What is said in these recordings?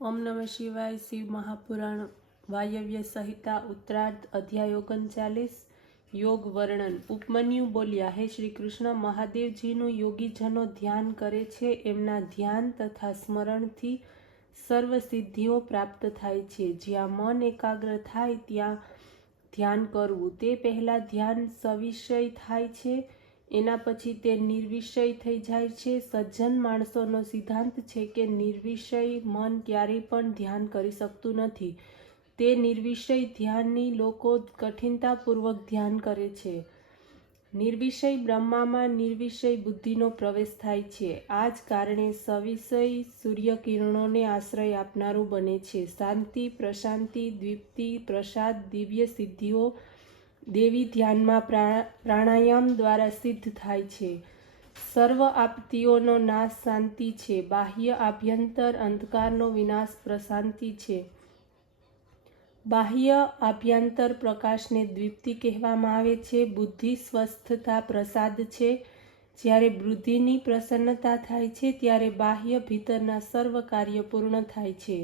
ओम नमः शिवाय। शिव महापुराण वायव्य संहिता उत्तरार्ध अध्याय 39 योग वर्णन। उपमन्यु बोल्या, हे श्री कृष्ण, महादेवजीનું યોગીજનો ધ્યાન કરે છે, એમના ધ્યાન તથા સ્મરણથી સર્વ સિદ્ધિઓ પ્રાપ્ત થાય છે। જ્યાં મન એકાગ્ર થાય ત્યાં ધ્યાન કરવું, તે પહેલાં ધ્યાન સવિષય થાય છે, એના પછી તે નિર્વિષય થઈ જાય છે। સજ્જન માણસોનો સિદ્ધાંત છે કે નિર્વિષય મન ક્યારેય પણ ધ્યાન કરી શકતું નથી। તે નિર્વિષય ધ્યાનની લોકો કઠિનતાપૂર્વક ધ્યાન કરે છે। નિર્વિષય બ્રહ્મામાં નિર્વિષય બુદ્ધિનો પ્રવેશ થાય છે। આ જ કારણે સવિષય સૂર્યકિરણોને આશ્રય આપનારું બને છે। શાંતિ, પ્રશાંતિ, દ્વિપ્તિ, પ્રસાદ, દિવ્ય સિદ્ધિઓ દેવી ધ્યાનમાં પ્રાણાયામ દ્વારા સિદ્ધ થાય છે। સર્વ આપત્તિઓનો નાશ શાંતિ છે। બાહ્ય આભ્યંતર અંધકારનો વિનાશ પ્રશાંતિ છે। બાહ્ય આભ્યંતર પ્રકાશને દ્વિપ્તિ કહેવામાં આવે છે। બુદ્ધિ સ્વસ્થતા પ્રસાદ છે। જ્યારે બુદ્ધિની પ્રસન્નતા થાય છે ત્યારે બાહ્ય ભીતરના સર્વ કાર્ય પૂર્ણ થાય છે।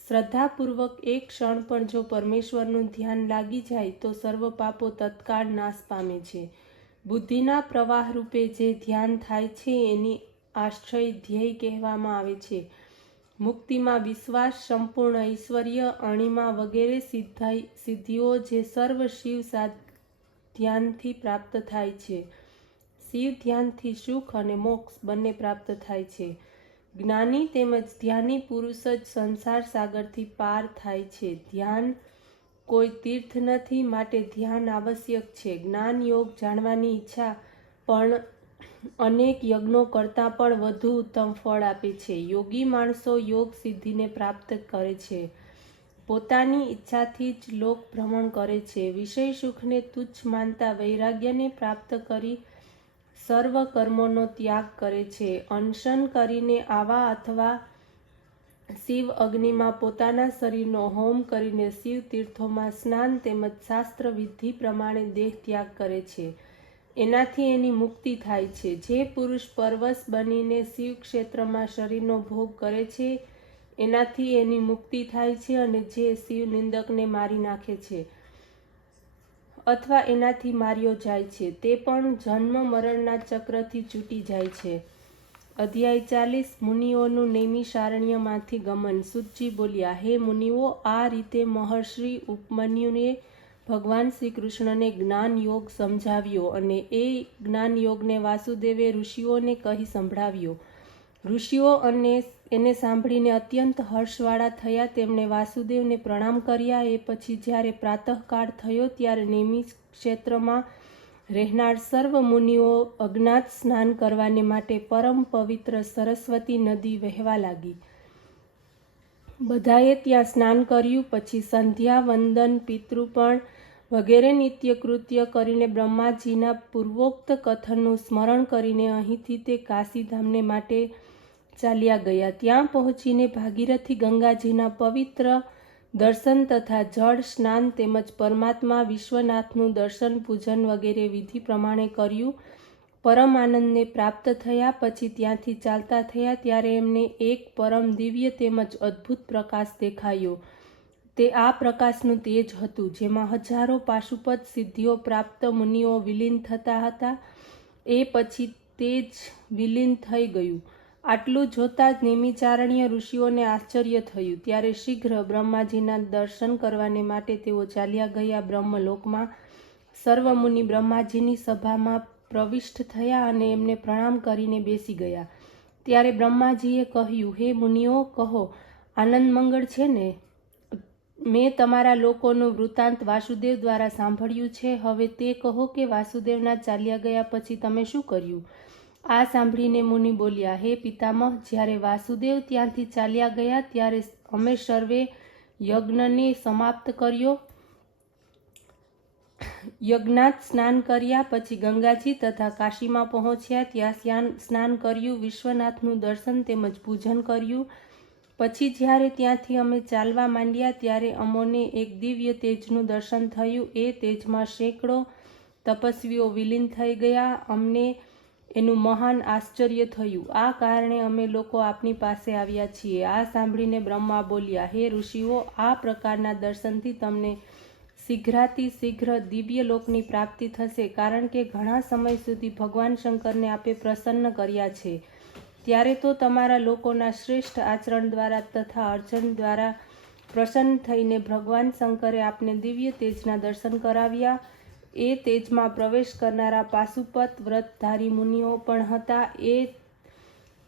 શ્રદ્ધાપૂર્વક એક ક્ષણ પણ જો પરમેશ્વરનું ધ્યાન લાગી જાય તો સર્વ પાપો તત્કાળ નાશ પામે છે। બુદ્ધિના પ્રવાહ રૂપે જે ધ્યાન થાય છે એની આશ્રય ધ્યેય કહેવામાં આવે છે। મુક્તિમાં વિશ્વાસ, સંપૂર્ણ ઐશ્વર્ય, અણિમા વગેરે સિદ્ધિઓ જે સર્વ શિવ ધ્યાનથી પ્રાપ્ત થાય છે। શિવ ધ્યાનથી સુખ અને મોક્ષ બંને પ્રાપ્ત થાય છે। જ્ઞાની તેમજ ધ્યાની પુરુષ જ સંસાર સાગરથી પાર થાય છે। ધ્યાન કોઈ તીર્થ નથી, માટે ધ્યાન આવશ્યક છે। જ્ઞાન યોગ જાણવાની ઈચ્છા પણ અનેક યજ્ઞો કરતાં પણ વધુ ઉત્તમ ફળ આપે છે। યોગી માણસો યોગ સિદ્ધિને પ્રાપ્ત કરે છે, પોતાની ઈચ્છાથી જ લોક ભ્રમણ કરે છે। વિષય સુખને તુચ્છ માનતા વૈરાગ્યને પ્રાપ્ત કરી સર્વ કર્મોનો ત્યાગ કરે છે। અનશન કરીને આવા અથવા શિવ અગ્નિમાં પોતાના શરીરનો હોમ કરીને શિવ તીર્થોમાં સ્નાન તેમજ શાસ્ત્ર વિધિ પ્રમાણે દેહ ત્યાગ કરે છે, એનાથી એની મુક્તિ થાય છે। જે પુરુષ પરવશ બનીને શિવ ક્ષેત્રમાં શરીરનો ભોગ કરે છે એનાથી એની મુક્તિ થાય છે, અને જે શિવ નિંદકને મારી નાખે છે અથવા એનાથી માર્યો જાય છે તે પણ જન્મ મરણના ચક્રથી છૂટી જાય છે। અધ્યાય 40 મુનિઓનું નૈમિષારણ્યમાંથી ગમન। સુતજી બોલ્યા, હે મુનિઓ, આ રીતે મહર્ષિ ઉપમન્યુએ ભગવાન શ્રી કૃષ્ણને જ્ઞાન યોગ સમજાવ્યો અને એ જ્ઞાન યોગને વાસુદેવે ઋષિઓને કહી સંભળાવ્યો। ઋષિઓ એને સાંભળીને અત્યંત હર્ષવાળા થયા। તેમણે વાસુદેવને પ્રણામ કર્યા। એ પછી જ્યારે પ્રાતઃકાળ થયો ત્યારે નૈમિષ ક્ષેત્રમાં રહેનાર સર્વ મુનિઓ અજ્ઞાત સ્નાન કરવાને માટે પરમ પવિત્ર સરસ્વતી નદી વહેવા લાગી। બધાએ ત્યાં સ્નાન કર્યું। પછી સંધ્યા, વંદન, પિતૃપણ વગેરે નિત્ય કૃત્ય કરીને બ્રહ્માજીના પૂર્વોક્ત કથનનું સ્મરણ કરીને અહીંથી તે કાશીધામને માટે ચાલ્યા ગયા। ત્યાં પહોંચીને ભાગીરથી ગંગાજીના પવિત્ર દર્શન તથા જળ સ્નાન તેમજ પરમાત્મા વિશ્વનાથનું દર્શન, પૂજન વગેરે વિધિ પ્રમાણે કર્યું। પરમ આનંદને પ્રાપ્ત થયા। પછી ત્યાંથી ચાલતા થયા ત્યારે એમને એક પરમ દિવ્ય તેમજ અદ્ભુત પ્રકાશ દેખાયો। તે આ પ્રકાશનું તેજ હતું જેમાં હજારો પાશુપત સિદ્ધિઓ પ્રાપ્ત મુનિઓ વિલીન થતા હતા। એ પછી તેજ વિલીન થઈ ગયું। આટલું જોતા જ નૈમિષારણ્ય ઋષિઓને આશ્ચર્ય થયું। ત્યારે શીઘ્ર બ્રહ્માજીના દર્શન કરવાને માટે તેઓ ચાલ્યા ગયા બ્રહ્મલોકમાં। સર્વ મુનિ બ્રહ્માજીની સભામાં પ્રવિષ્ટ થયા અને એમને પ્રણામ કરીને બેસી ગયા। ત્યારે બ્રહ્માજીએ કહ્યું, હે મુનિઓ, કહો, આનંદ મંગળ છે ને? મેં તમારા લોકોનું વૃત્તાંત વાસુદેવ દ્વારા સાંભળ્યું છે। હવે તે કહો કે વાસુદેવના ચાલ્યા ગયા પછી તમે શું કર્યું? આ સાંભળીને મુનિ બોલ્યા, હે પિતામહ, જ્યારે વાસુદેવ ત્યાંથી ચાલ્યા ગયા ત્યારે અમે સર્વે યજ્ઞને સમાપ્ત કર્યો। યજ્ઞાત સ્નાન કર્યા પછી ગંગાજી તથા કાશીમાં પહોંચ્યા। ત્યાં સ્નાન કર્યું, વિશ્વનાથનું દર્શન તેમજ પૂજન કર્યું। પછી જ્યારે ત્યાંથી અમે ચાલવા માંડ્યા ત્યારે અમોને એક દિવ્ય તેજનું દર્શન થયું। એ તેજમાં સેંકડો તપસ્વીઓ વિલીન થઈ ગયા। અમને એનું મહાન આશ્ચર્ય થયું. આ કારણે અમે લોકો આપની પાસે આવ્યા છીએ. આ સાંભળીને બ્રહ્મા બોલ્યા, હે ઋષિઓ, આ પ્રકારના દર્શનથી તમને શીઘ્રાતિશીઘ્ર દિવ્ય લોકની પ્રાપ્તિ થશે, કારણ કે ઘણા સમય સુધી ભગવાન શંકરને આપે પ્રસન્ન કર્યા છે. ત્યારે તો તમારા લોકોના શ્રેષ્ઠ આચરણ દ્વારા તથા અર્ચન દ્વારા પ્રસન્ન થઈને ભગવાન શંકરે આપને દિવ્ય તેજના દર્શન કરાવ્યા. એ તેજમાં પ્રવેશ કરનારા પાશુપત વ્રતધારી મુનિઓ પણ હતા.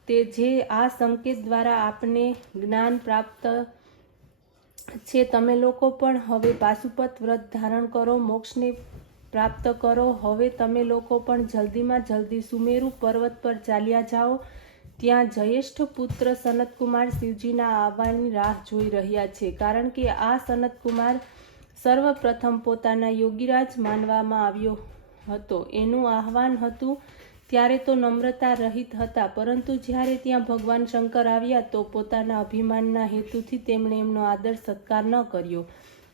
તે જે આ સંકેત દ્વારા આપને જ્ઞાન પ્રાપ્ત છે. તમે લોકો પણ હવે પાશુપત વ્રત ધારણ કરો, મોક્ષને પ્રાપ્ત કરો. હવે તમે લોકો પણ જલ્દીમાં જલ્દી સુમેરુ પર્વત પર ચાલ્યા જાઓ. ત્યાં જયેષ્ઠ પુત્ર સનતકુમાર શિવજીના આવવાની રાહ જોઈ રહ્યા છે, કારણ કે આ સનતકુમાર સર્વપ્રથમ પોતાના યોગીરાજ માનવામાં આવ્યો હતો. એનું આહ્વાન હતું ત્યારે તો નમ્રતા રહિત હતા, પરંતુ જ્યારે ત્યાં ભગવાન શંકર આવ્યા તો પોતાના અભિમાનના હેતુથી તેમણે એમનો આદર સત્કાર ન કર્યો.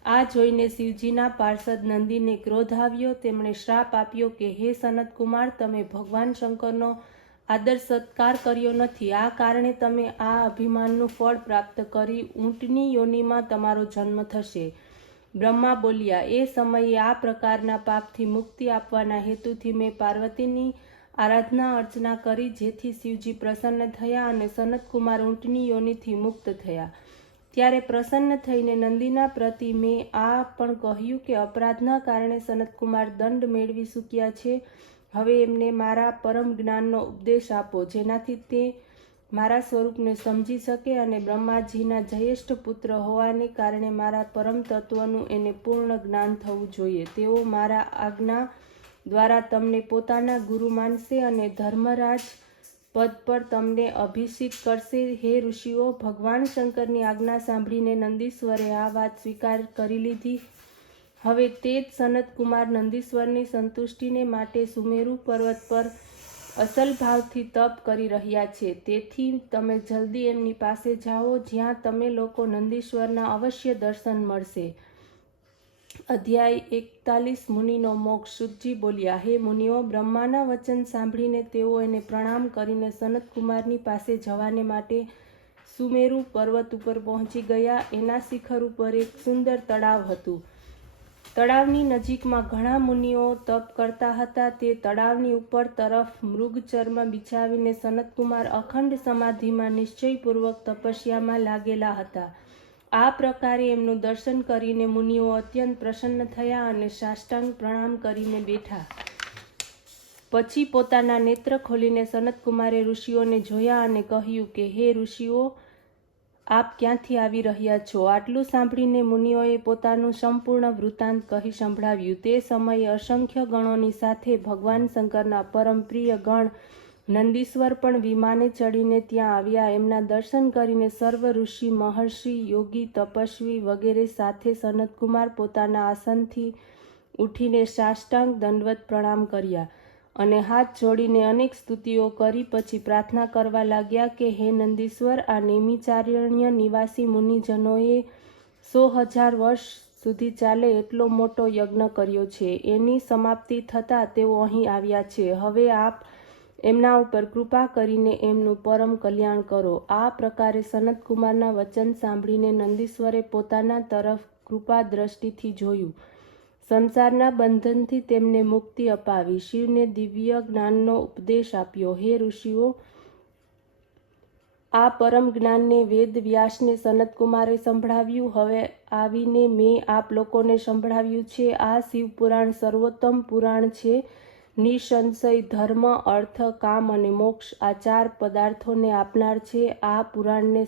આ જોઈને શિવજીના પાર્ષદ નંદીને ક્રોધ આવ્યો. તેમણે શ્રાપ આપ્યો કે હે સનતકુમાર, તમે ભગવાન શંકરનો આદર સત્કાર કર્યો નથી. આ કારણે તમે આ અભિમાનનું ફળ પ્રાપ્ત કરી ઊંટની યોનિમાં તમારો જન્મ થશે. બ્રહ્મા બોલ્યા, એ સમયે આ પ્રકારના પાપથી મુક્તિ આપવાના હેતુથી મેં પાર્વતીની આરાધના અર્ચના કરી, જેથી શિવજી પ્રસન્ન થયા અને સનતકુમાર ઊંટની યોનિથી મુક્ત થયા. ત્યારે પ્રસન્ન થઈને નંદીના પ્રતિ મેં આ પણ કહ્યું કે અપરાધના કારણે સનતકુમાર દંડ મેળવી ચૂક્યા છે. હવે એમને મારા પરમ જ્ઞાનનો ઉપદેશ આપો, જેનાથી તે મારા સ્વરૂપને સમજી શકે અને બ્રહ્માજીના જયેષ્ઠ પુત્ર હોવાને કારણે મારા પરમ તત્વનું એને પૂર્ણ જ્ઞાન થવું જોઈએ. તેઓ મારા આજ્ઞા દ્વારા તમને પોતાના ગુરુ માનશે અને ધર્મરાજ પદ પર તમને અભિષિક્ત કરશે. હે ઋષિઓ, ભગવાન શંકરની આજ્ઞા સાંભળીને નંદીશ્વરે આ વાત સ્વીકાર કરી લીધી. હવે તે જ સનતકુમાર નંદીશ્વરની સંતુષ્ટિને માટે સુમેરુ પર્વત પર અસલ ભાવથી તપ કરી રહ્યા છે. તેથી તમે જલ્દી એમની પાસે જાઓ, જ્યાં તમે લોકો નંદીશ્વરના અવશ્ય દર્શન મળશે. અધ્યાય 41 મુનિનો મોક્ષ. શુકજી બોલ્યા, હે મુનિઓ, બ્રહ્માના વચન સાંભળીને તેઓ એને પ્રણામ કરીને સનતકુમારની પાસે જવાને માટે સુમેરુ પર્વત ઉપર પહોંચી ગયા. એના શિખર ઉપર એક સુંદર તળાવ હતું. તળાવની નજીકમાં ઘણા મુનિઓ તપ કરતા હતા. તે તળાવની ઉપર તરફ મૃગચર્મ બિછાવીને સનતકુમાર અખંડ સમાધિમાં નિશ્ચયપૂર્વક તપસ્યામાં લાગેલા હતા. આ પ્રકારે એમનું દર્શન કરીને મુનિઓ અત્યંત પ્રસન્ન થયા અને સાષ્ટાંગ પ્રણામ કરીને બેઠા. પછી પોતાના નેત્ર ખોલીને સનતકુમારે ઋષિઓને જોયા અને કહ્યું કે હે ઋષિઓ, આપ ક્યાંથી આવી રહ્યા છો? આટલું સાંભળીને મુનિઓએ પોતાનું સંપૂર્ણ વૃત્તાંત કહી સંભળાવ્યું. તે સમયે અસંખ્ય ગણોની સાથે ભગવાન શંકરના પરમ પ્રિય ગણ નંદીશ્વર પણ વિમાને ચડીને ત્યાં આવ્યા. એમના દર્શન કરીને સર્વ ઋષિ, મહર્ષિ, યોગી, તપસ્વી વગેરે સાથે સનતકુમાર પોતાના આસનથી ઉઠીને સાષ્ટાંગ દંડવત પ્રણામ કર્યા અને હાથ જોડીને અનેક સ્તુતિઓ કરી. પછી પ્રાર્થના કરવા લાગ્યા કે હે નંદીશ્વર, આ નેમિચારણ્ય નિવાસી મુનિજનોએ 100,000 વર્ષ સુધી ચાલે એટલો મોટો યજ્ઞ કર્યો છે. એની સમાપ્તિ થતાં તેઓ અહીં આવ્યા છે. હવે આપ એમના ઉપર કૃપા કરીને એમનું પરમ કલ્યાણ કરો. આ પ્રકારે સનતકુમારના વચન સાંભળીને નંદીશ્વરે પોતાના તરફ કૃપા દ્રષ્ટિથી જોયું. સંસારના બંધનથી તેમને મુક્તિ અપાવી. શિવને દિવ્ય જ્ઞાનનો ઉપદેશ આપ્યો. હે ઋષિઓ, આ પરમ જ્ઞાનને વેદ વ્યાસને સનતકુમારે સંભળાવ્યું. હવે આવીને મેં આપ લોકોને સંભળાવ્યું છે. આ શિવપુરાણ સર્વોત્તમ પુરાણ છે. નિસંશય ધર્મ, અર્થ, કામ અને મોક્ષ આ 4 પદાર્થોને આપનાર છે. આ પુરાણને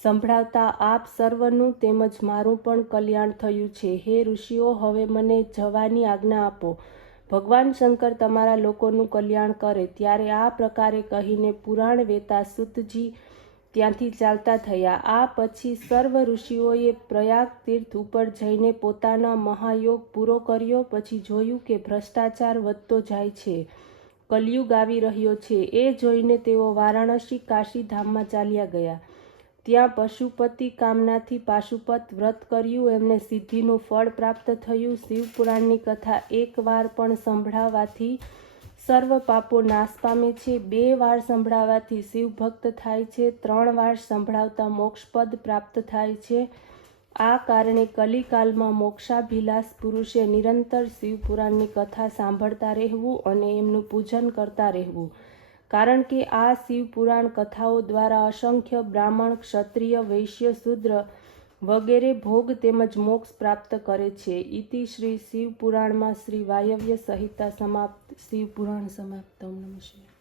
સંભળાવતા આપ સર્વનું તેમજ મારું પણ કલ્યાણ થયું છે. હે ઋષિઓ, હવે મને જવાની આજ્ઞા આપો. ભગવાન શંકર તમારા લોકોનું કલ્યાણ કરે. ત્યારે આ પ્રકારે કહીને પુરાણ વેતા સૂતજી ત્યાંથી ચાલતા થયા. આ પછી સર્વ ઋષિઓએ પ્રયાગ તીર્થ ઉપર જઈને પોતાનો મહાયોગ પૂરો કર્યો. પછી જોયું કે ભ્રષ્ટાચાર વધતો જાય છે, કલયુગ આવી રહ્યો છે. એ જોઈને તેઓ વારાણસી કાશી ધામમાં ચાલ્યા ગયા. ત્યાં પશુપતિ કામનાથી પાશુપત વ્રત કર્યું. એમને સિદ્ધિનું ફળ પ્રાપ્ત થયું. શિવપુરાણની કથા એક વાર પણ સંભળાવવાથી સર્વ પાપો નાશ પામે છે. 2 વાર સંભળાવવાથી શિવ ભક્ત થાય છે. 3 વાર સંભળાવતા મોક્ષપદ પ્રાપ્ત થાય છે. આ કારણે કલિકાલમાં મોક્ષાભિલાષ પુરુષે નિરંતર શિવપુરાણની કથા સાંભળતા રહેવું અને એમનું પૂજન કરતા રહેવું, કારણ કે આ શિવપુરાણ કથાઓ દ્વારા અસંખ્ય બ્રાહ્મણ, ક્ષત્રિય, વૈશ્ય, શૂદ્ર વગેરે ભોગ તેમજ મોક્ષ પ્રાપ્ત કરે છે. ઇતિ શ્રી શિવપુરાણમાં શ્રી વાયવ્ય સંહિતા સમાપ્ત. શિવપુરાણ સમાપ્ત. ઓમ નમઃ શિવાય.